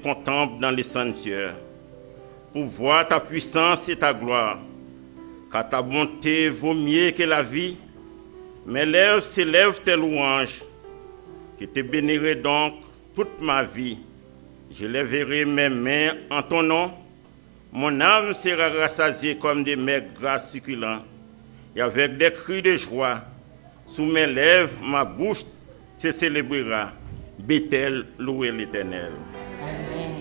contemple dans les sanctuaires, pour voir ta puissance et ta gloire, car ta bonté vaut mieux que la vie. Mes lèvres s'élèvent tes louanges. Je te bénirai donc toute ma vie. Je lèverai mes mains en ton nom. Mon âme sera rassasiée comme des mets gras succulents. Et avec des cris de joie, sous mes lèvres, ma bouche te célébrera. Bethel, louez l'Éternel. Amen.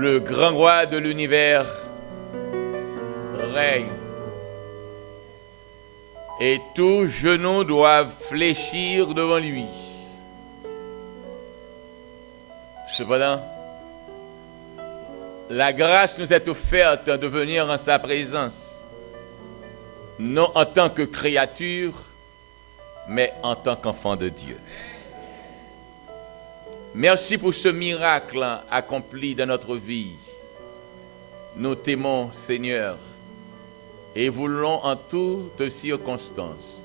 Le grand roi de l'univers règne. Et tous genoux doivent fléchir devant lui. Cependant, la grâce nous est offerte de venir en sa présence, non en tant que créature, mais en tant qu'enfant de Dieu. Merci pour ce miracle accompli dans notre vie. Nous t'aimons, Seigneur, et voulons en toutes circonstances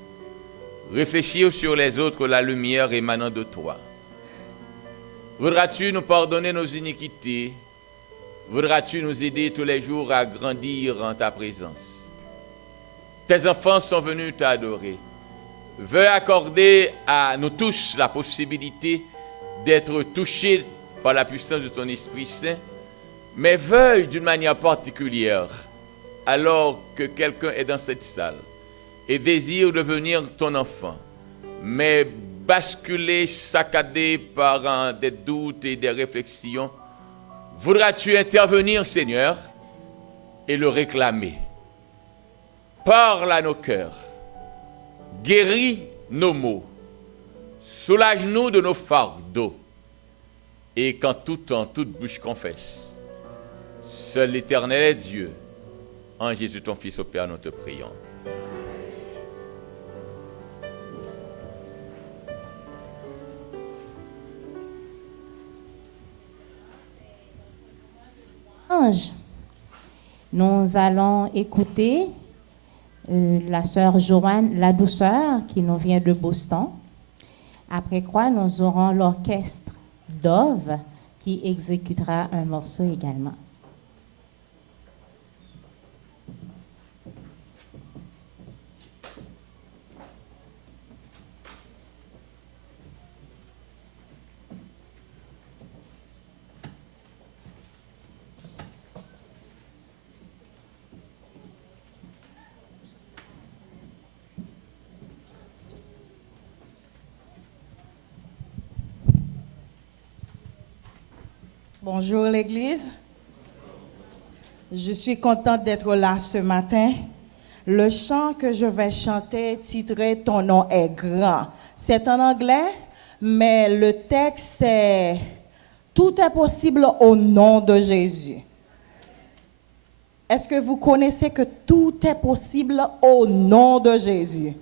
réfléchir sur les autres la lumière émanant de toi. Voudras-tu nous pardonner nos iniquités? Voudras-tu nous aider tous les jours à grandir en ta présence? Tes enfants sont venus t'adorer. Veuille accorder à nous tous la possibilité d'être touché par la puissance de ton Esprit Saint, mais veuille d'une manière particulière, alors que quelqu'un est dans cette salle et désire devenir ton enfant, mais basculé, saccadé par des doutes et des réflexions, voudras-tu intervenir, Seigneur, et le réclamer? Parle à nos cœurs, guéris nos maux, soulage-nous de nos fardeaux, et qu'en tout temps, toute bouche confesse, seul l'Éternel est Dieu. En Jésus ton Fils au Père, nous te prions. Nous allons écouter la sœur Joanne La Douceur qui nous vient de Boston. Après quoi, nous aurons l'orchestre Dove qui exécutera un morceau également. Bonjour l'Église. Je suis contente d'être là ce matin. Le chant que je vais chanter est titré « Ton nom est grand ». C'est en anglais, mais le texte c'est « Tout est possible au nom de Jésus ». Est-ce que vous connaissez que tout est possible au nom de Jésus?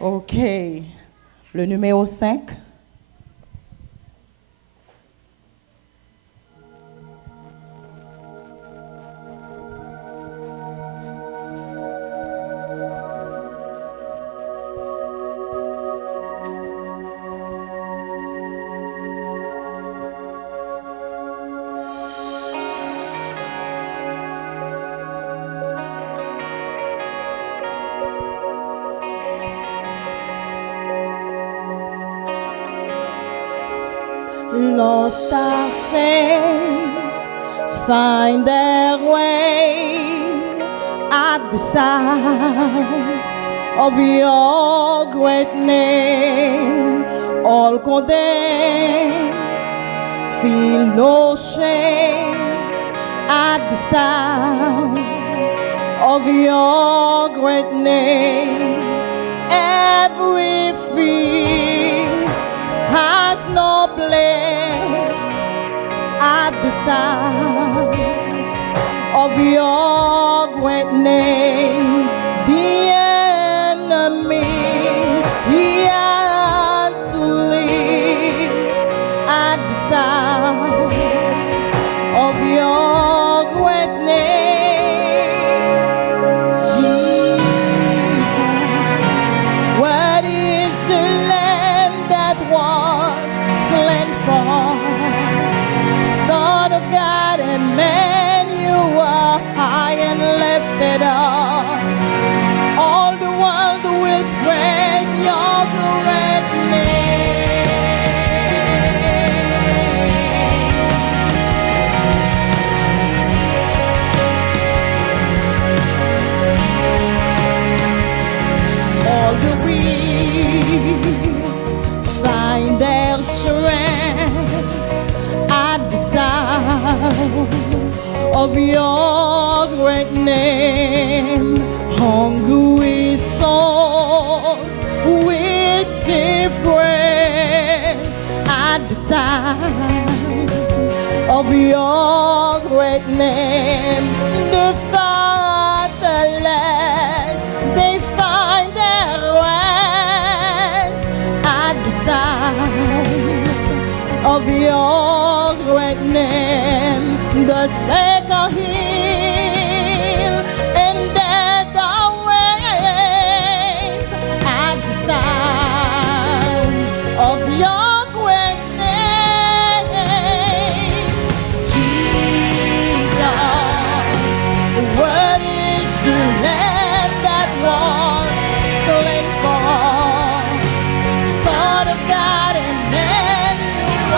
OK. Le numéro 5. Lost are saints, find their way at the sound of your great name. All condemned, feel no shame at the sound of your great name. Every fear has no place at the sound of your great name. The enemy, he has to leave at the sound of your great name. Jesus, what is the Lamb that was slain for? Son of God and man, you are high and lifted up. All the world will praise your great name. All the weak find their strength at the sound of your great name. Hungry souls receive grace at the sound of your great name. The fatherless, they find their rest at the sound of your great name. The sick are healed and dead are raised at the sound of your great name. Jesus, what is the Lamb that was slain for? Son of God and man, you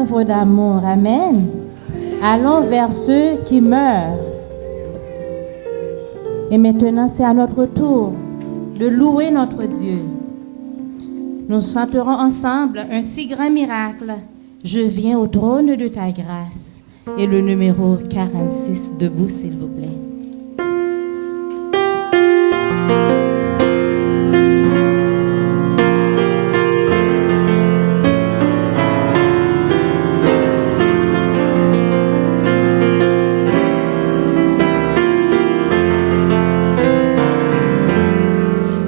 œuvre d'amour. Amen. Allons vers ceux qui meurent. Et maintenant, c'est à notre tour de louer notre Dieu. Nous chanterons ensemble un si grand miracle. Je viens au trône de ta grâce. Et le numéro 46, debout s'il vous plaît.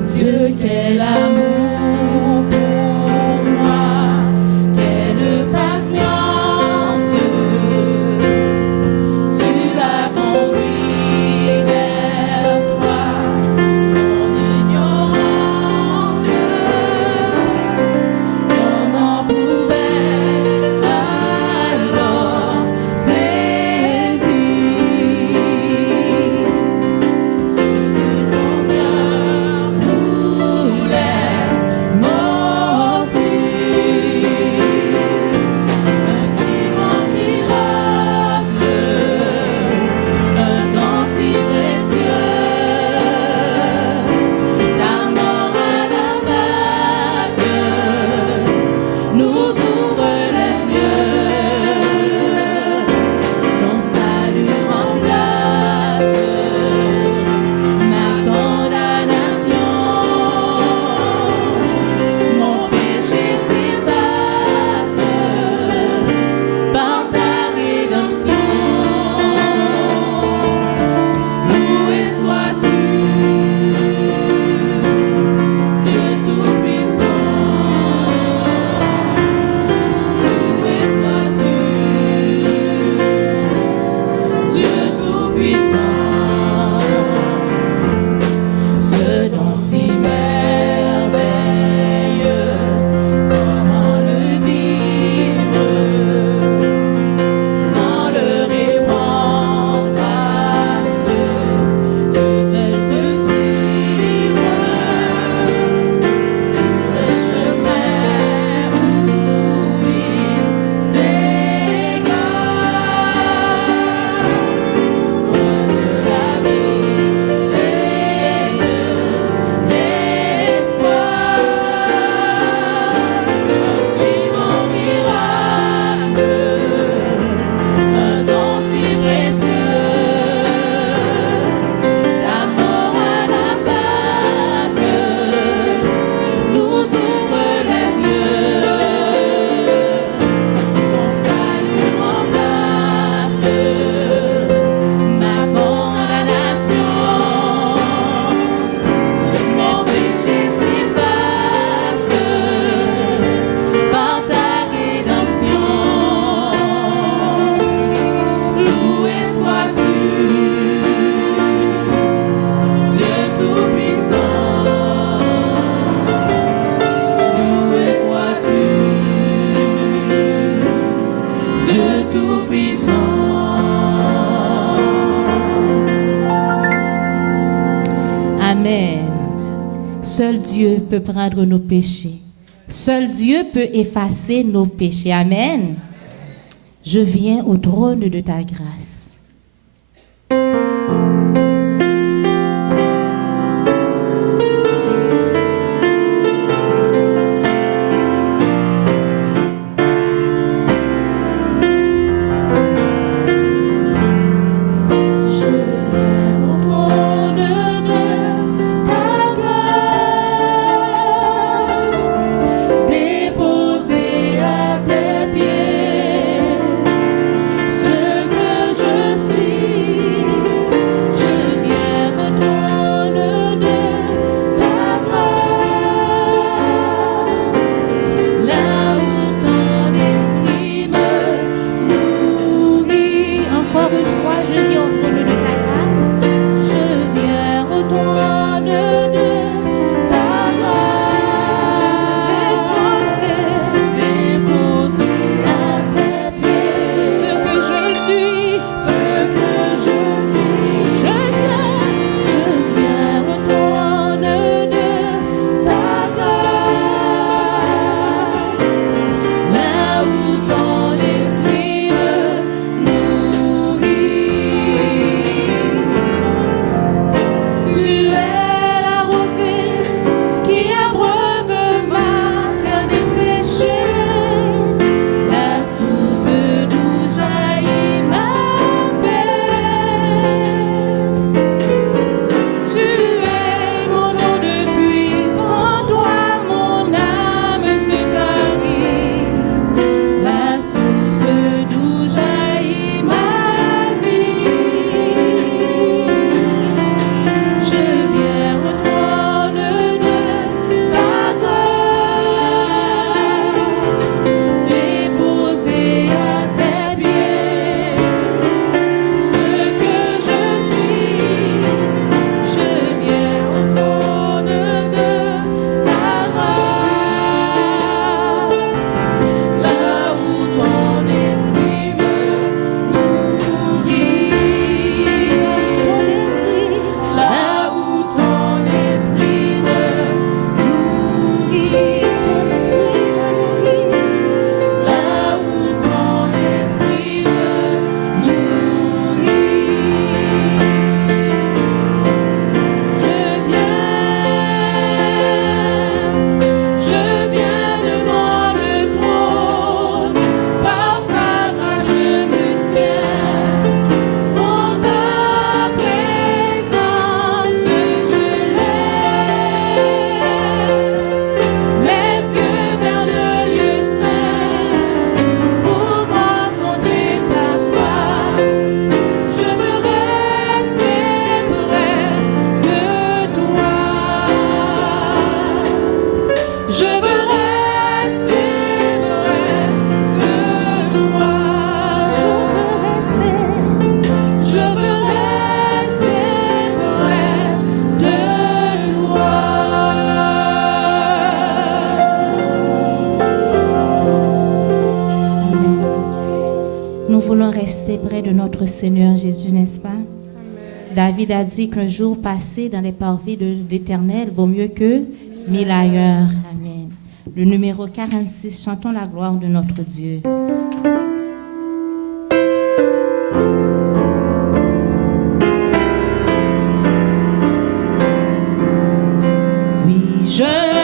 Dieu, quel amour pour moi, quelle patience, tu as conduit vers toi mon ignorance. Comment pouvais-je alors saisir ce que ton cœur voulait m'offrir? Un si grand miracle, un don si précieux, ta mort à la bague nous ouvre les yeux. Ton salut remplace ma condamnation. Mon péché s'efface par ta rédemption. Loué sois-tu, Dieu Tout-Puissant. Loué sois-tu, Dieu Tout-Puissant. Ce don si merveilleux, comment le vivre sans le répandre à ceux qui veulent te suivre sur le chemin où ils s'égarent, loin de la vie et de l'espoir. Un si grand miracle, un don si précieux, ta mort à la bague nous ouvre les yeux. Ton salut remplace ma condamnation. Mon péché s'efface par ta rédemption. Loué sois-tu, Dieu Tout-Puissant. Loué sois-tu, Dieu Tout-Puissant. Amen. Seul Dieu peut prendre nos péchés. Seul Dieu peut effacer nos péchés. Amen. Je viens au trône de ta grâce. Je viens au trône de ta grâce, déposer à tes pieds ce que je suis. paix de notre Seigneur Jésus, n'est-ce pas? Amen. David a dit qu'un jour passé dans les parvis de l'Éternel vaut mieux que 1000 ailleurs. Amen. Le numéro 46, chantons la gloire de notre Dieu. Oui, je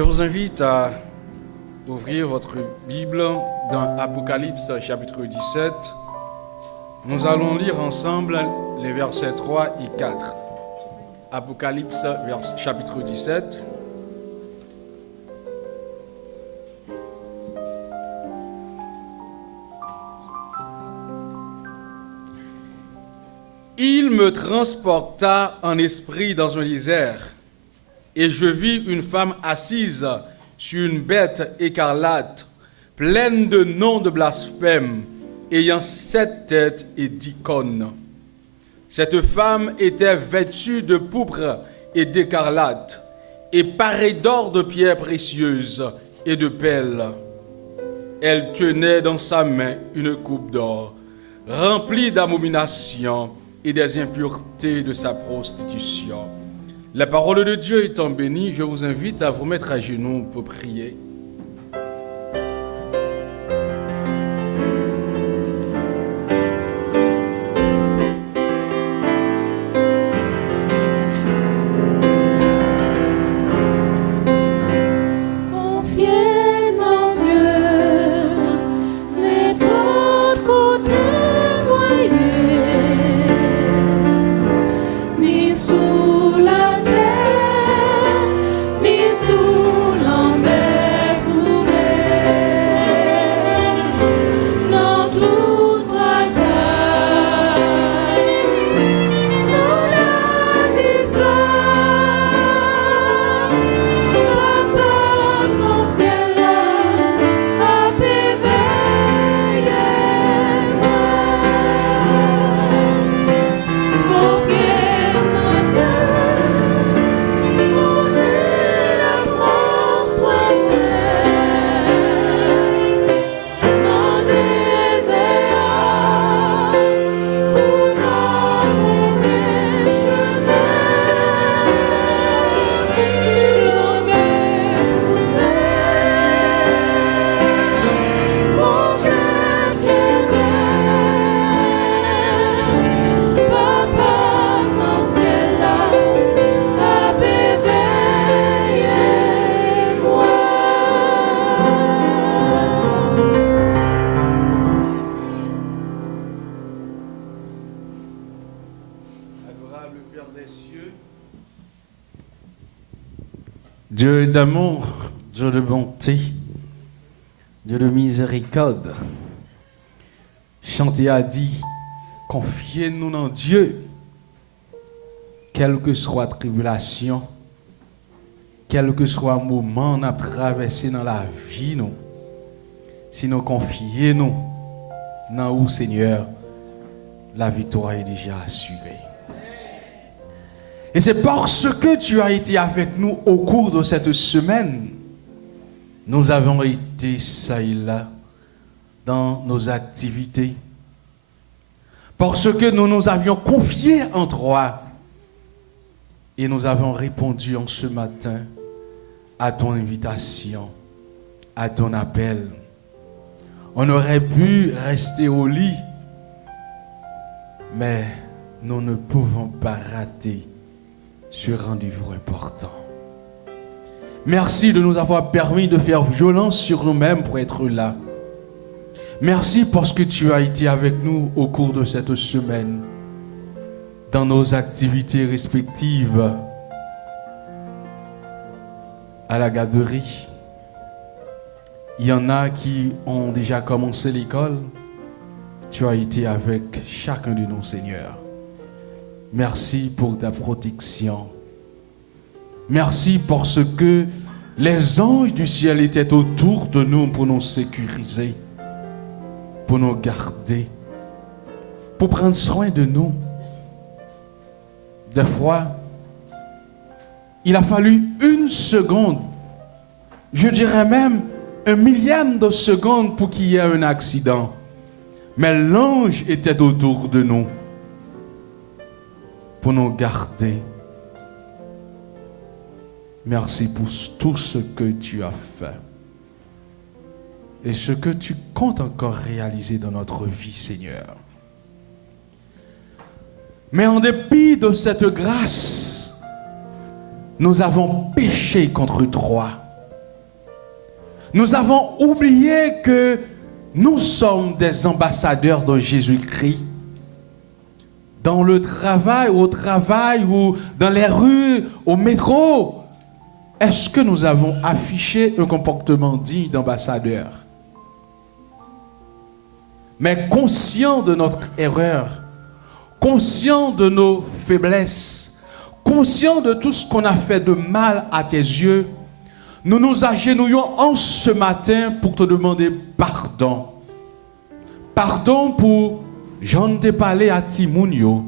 Je vous invite à ouvrir votre Bible dans Apocalypse chapitre 17. Nous allons lire ensemble les versets 3 et 4. Apocalypse chapitre 17. Il me transporta en esprit dans un désert, et je vis une femme assise sur une bête écarlate, pleine de noms de blasphème, ayant 7 têtes et 10 cornes. Cette femme était vêtue de pourpre et d'écarlate, et parée d'or, de pierres précieuses et de perles. Elle tenait dans sa main une coupe d'or, remplie d'abominations et des impuretés de sa prostitution. La parole de Dieu étant bénie, je vous invite à vous mettre à genoux pour prier. Dieu d'amour, Dieu de bonté, Dieu de miséricorde, chanté a dit, confiez-nous en Dieu, quelle que soit la tribulation, quel que soit le moment qu'on a traversé dans la vie, nous, si nous confions dans vous, Seigneur, la victoire est déjà assurée. Et c'est parce que tu as été avec nous au cours de cette semaine, nous avons été ça et là dans nos activités. Parce que nous nous avions confié en toi et nous avons répondu en ce matin à ton invitation, à ton appel. On aurait pu rester au lit, mais nous ne pouvons pas rater ce rendez-vous important. Merci de nous avoir permis de faire violence sur nous-mêmes pour être là. Merci parce que tu as été avec nous au cours de cette semaine, dans nos activités respectives, à la garderie. Il y en a qui ont déjà commencé l'école. Tu as été avec chacun de nous, Seigneur. Merci pour ta protection. Merci parce que les anges du ciel étaient autour de nous pour nous sécuriser, pour nous garder, pour prendre soin de nous. Des fois, il a fallu une seconde, je dirais même un millième de seconde pour qu'il y ait un accident. Mais l'ange était autour de nous pour nous garder. Merci pour tout ce que tu as fait et ce que tu comptes encore réaliser dans notre vie, Seigneur. Mais en dépit de cette grâce, nous avons péché contre toi. Nous avons oublié que nous sommes des ambassadeurs de Jésus-Christ. Dans le travail, au travail ou dans les rues, au métro, est-ce que nous avons affiché un comportement digne d'ambassadeur? Mais conscient de notre erreur, conscient de nos faiblesses, conscient de tout ce qu'on a fait de mal à tes yeux, nous nous agenouillons en ce matin pour te demander pardon. Pardon pour j'en t'ai parlé à Timoun yo.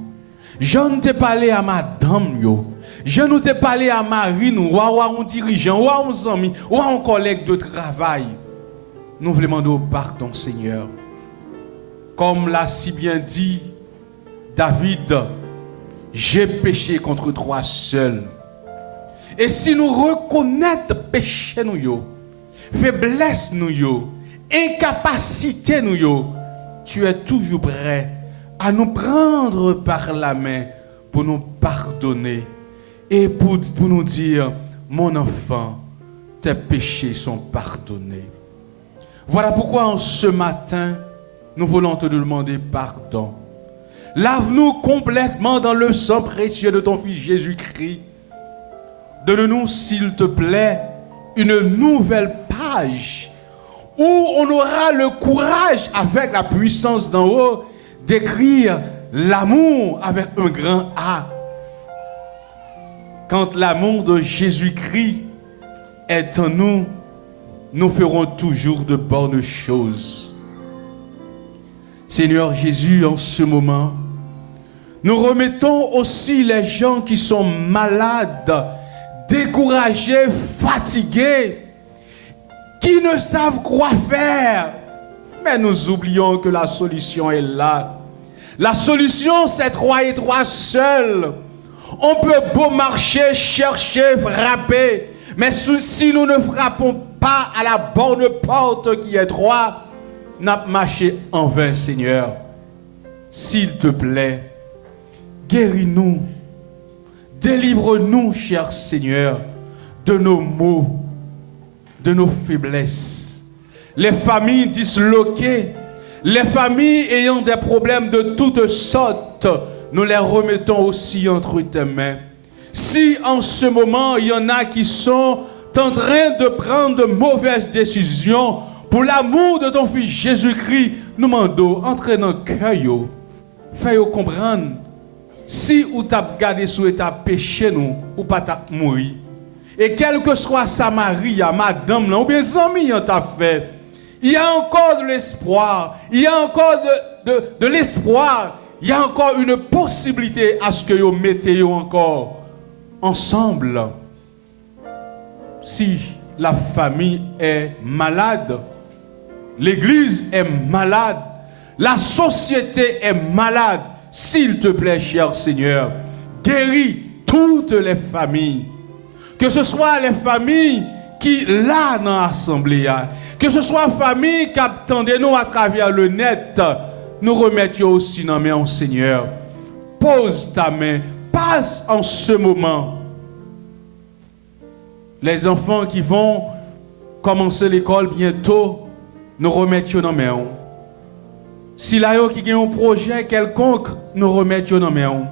J'en t'ai parlé à madame yo. Je nous t'ai parlé à Marie nous, ou à un dirigeant, ou à un ami, ou à un collègue de travail. Nous voulons demander pardon, Seigneur. Comme l'a si bien dit David, j'ai péché contre toi seul. Et si nous reconnaissons péché nous yo, faiblesse nous yo, incapacité nous yo, tu es toujours prêt à nous prendre par la main pour nous pardonner et pour nous dire, mon enfant, tes péchés sont pardonnés. Voilà pourquoi en ce matin, nous voulons te demander pardon. Lave-nous complètement dans le sang précieux de ton Fils Jésus-Christ. Donne-nous, s'il te plaît, une nouvelle page où on aura le courage, avec la puissance d'en haut, d'écrire l'amour avec un grand A. Quand l'amour de Jésus-Christ est en nous, nous ferons toujours de bonnes choses. Seigneur Jésus, en ce moment, nous remettons aussi les gens qui sont malades, découragés, fatigués, qui ne savent quoi faire. Mais nous oublions que la solution est là. La solution, c'est toi et toi seuls. On peut beau marcher, chercher, frapper, mais si nous ne frappons pas à la bonne porte qui est droite, nous marchons en vain, Seigneur. S'il te plaît, guéris-nous, délivre-nous, cher Seigneur, de nos maux, de nos faiblesses. Les familles disloquées, les familles ayant des problèmes de toutes sortes, nous les remettons aussi entre tes mains. Si en ce moment, il y en a qui sont en train de prendre de mauvaises décisions, pour l'amour de ton Fils Jésus-Christ, nous demandons, entre dans le cœur, fais-nous comprendre, si ou t'as gardé sous et t'as péché nous, ou pas t'as mouru. Et quel que soit sa Marie, madame, ou bien amis, t'a fait, il y a encore de l'espoir, il y a encore de l'espoir, il y a encore une possibilité à ce que vous mettez encore ensemble. Si la famille est malade, l'église est malade, la société est malade, s'il te plaît, cher Seigneur, guéris toutes les familles. Que ce soit les familles qui là dans l'assemblée, que ce soit les familles qui attendent nous à travers le net, nous remettons aussi dans mes Seigneur. Pose ta main, passe en ce moment. Les enfants qui vont commencer l'école bientôt, nous remettons dans mes mains. Si là qui a un projet quelconque, nous remettons dans mes mains.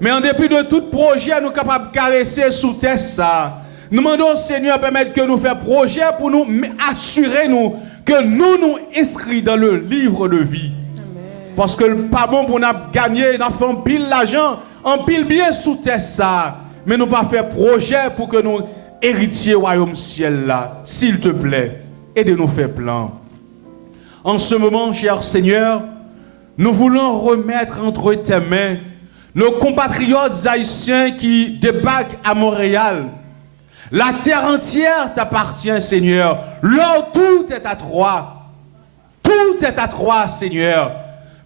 Mais en dépit de tout projet, nous sommes capables de caresser sous terre ça. Nous demandons au Seigneur de permettre que nous fassions projet pour nous assurer nous que nous inscrits dans le livre de vie. Amen. Parce que pas bon pour nous gagner, nous faisons pile l'argent, en pile bien sous terre ça. Mais nous pas faire projet pour que nous héritiers royaume ciel là. S'il te plaît, aide-nous faire plan. En ce moment, cher Seigneur, nous voulons remettre entre tes mains nos compatriotes haïtiens qui débarquent à Montréal. La terre entière t'appartient, Seigneur. Là, tout est à toi. Tout est à toi, Seigneur.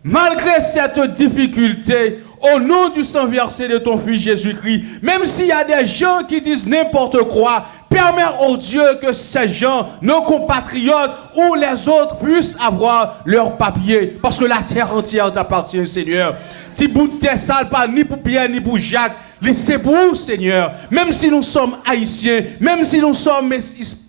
Malgré cette difficulté, au nom du sang versé de ton Fils Jésus-Christ, même s'il y a des gens qui disent n'importe quoi, permets, oh Dieu, que ces gens, nos compatriotes ou les autres puissent avoir leurs papiers. Parce que la terre entière t'appartient, Seigneur. Ti bout de terre sale, pas ni pour Pierre ni pour Jacques. C'est pour vous, Seigneur. Même si nous sommes haïtiens, même si nous sommes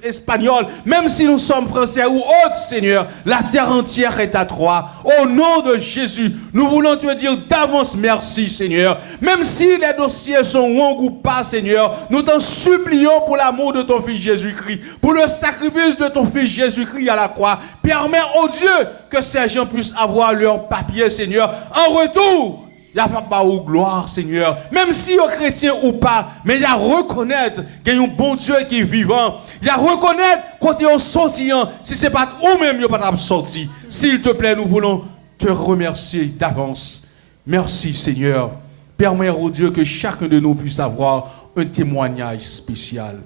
espagnols, même si nous sommes français ou autres, Seigneur, la terre entière est à toi. Au nom de Jésus, nous voulons te dire d'avance merci, Seigneur. Même si les dossiers sont longs ou pas, Seigneur, nous t'en supplions pour l'amour de ton Fils Jésus-Christ, pour le sacrifice de ton Fils Jésus-Christ à la croix. Permets, oh Dieu, que ces gens puissent avoir leur papier, Seigneur. En retour, Il a pas ou gloire, Seigneur. Même si est chrétien ou pas, mais il a reconnaître qu'il y a un bon Dieu qui est vivant. Il a reconnaître quand il est sorti, si ce n'est pas ou même il pas sorti. S'il te plaît, nous voulons te remercier d'avance. Merci, Seigneur. Permets, oh Dieu, que chacun de nous puisse avoir un témoignage spécial.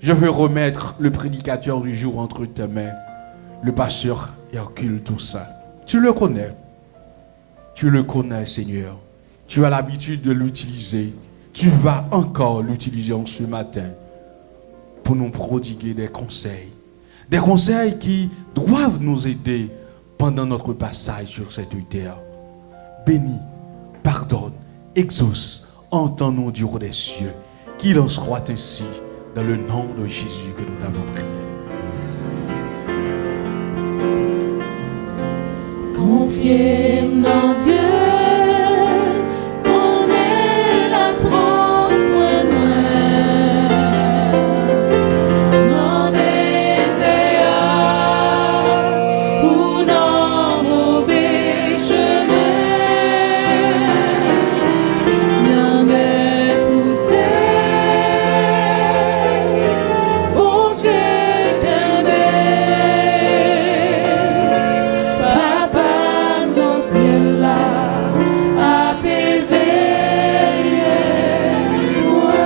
Je veux remettre le prédicateur du jour entre tes mains, le pasteur Hercule Toussaint. Tu le connais. Tu le connais, Seigneur. Tu as l'habitude de l'utiliser. Tu vas encore l'utiliser en ce matin pour nous prodiguer des conseils. Des conseils qui doivent nous aider pendant notre passage sur cette terre. Bénis, pardonne, exauce, entends-nous du haut des cieux. Qu'il en soit ainsi dans le nom de Jésus que nous t'avons prié. Confiez en Dieu, qu'on est la prend soin de moi. Non désert ou non mauvais chemin, non me pousser, bon Dieu t'aime. Papa, mon ciel là, a péveillé moi.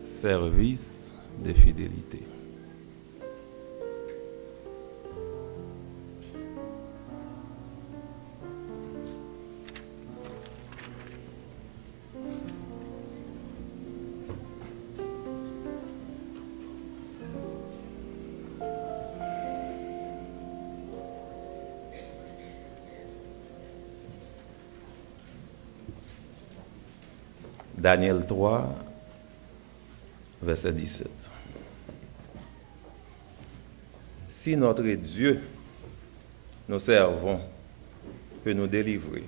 Service de fidélité. Daniel 3, verset 17. Si notre Dieu nous servons peut nous délivrer,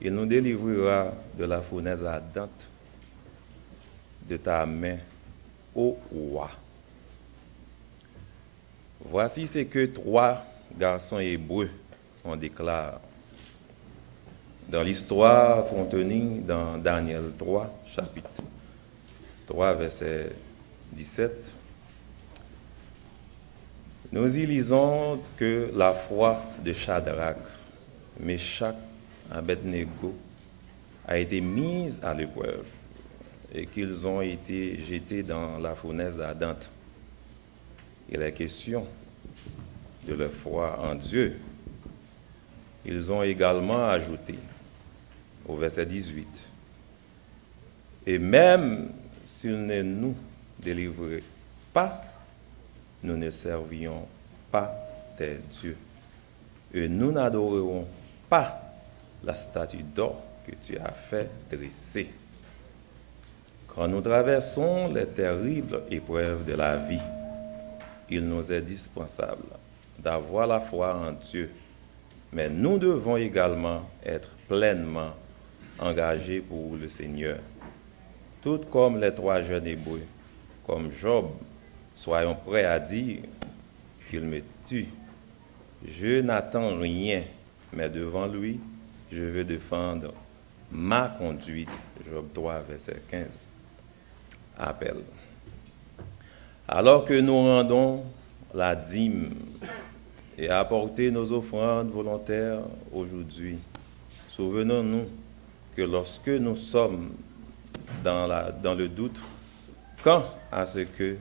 il nous délivrera de la fournaise ardente de ta main, ô roi. Voici ce que 3 garçons hébreux ont déclaré. Dans l'histoire contenue dans Daniel 3, chapitre 3, verset 17, nous y lisons que la foi de Shadrach, Meshach et Abednego a été mise à l'épreuve et qu'ils ont été jetés dans la fournaise ardente. Il est question de leur foi en Dieu. Ils ont également ajouté au verset 18, et même s'il ne nous délivrait pas, nous ne servions pas tes dieux, et nous n'adorerons pas la statue d'or que tu as fait dresser. Quand nous traversons les terribles épreuves de la vie, il nous est dispensable d'avoir la foi en Dieu, mais nous devons également être pleinement engagés pour le Seigneur. Tout comme les 3 jeunes hébreux, comme Job, soyons prêts à dire qu'il me tue. Je n'attends rien, mais devant lui, je veux défendre ma conduite. Job 3, verset 15. Appel. Alors que nous rendons la dîme et apportons nos offrandes volontaires aujourd'hui, souvenons-nous que lorsque nous sommes dans le doute, quant à ce que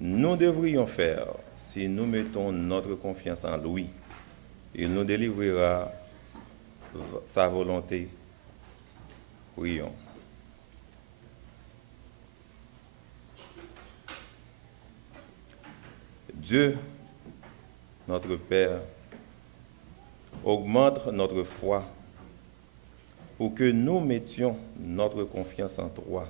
nous devrions faire si nous mettons notre confiance en lui, il nous délivrera sa volonté. Prions. Dieu, notre Père, augmente notre foi pour que nous mettions notre confiance en toi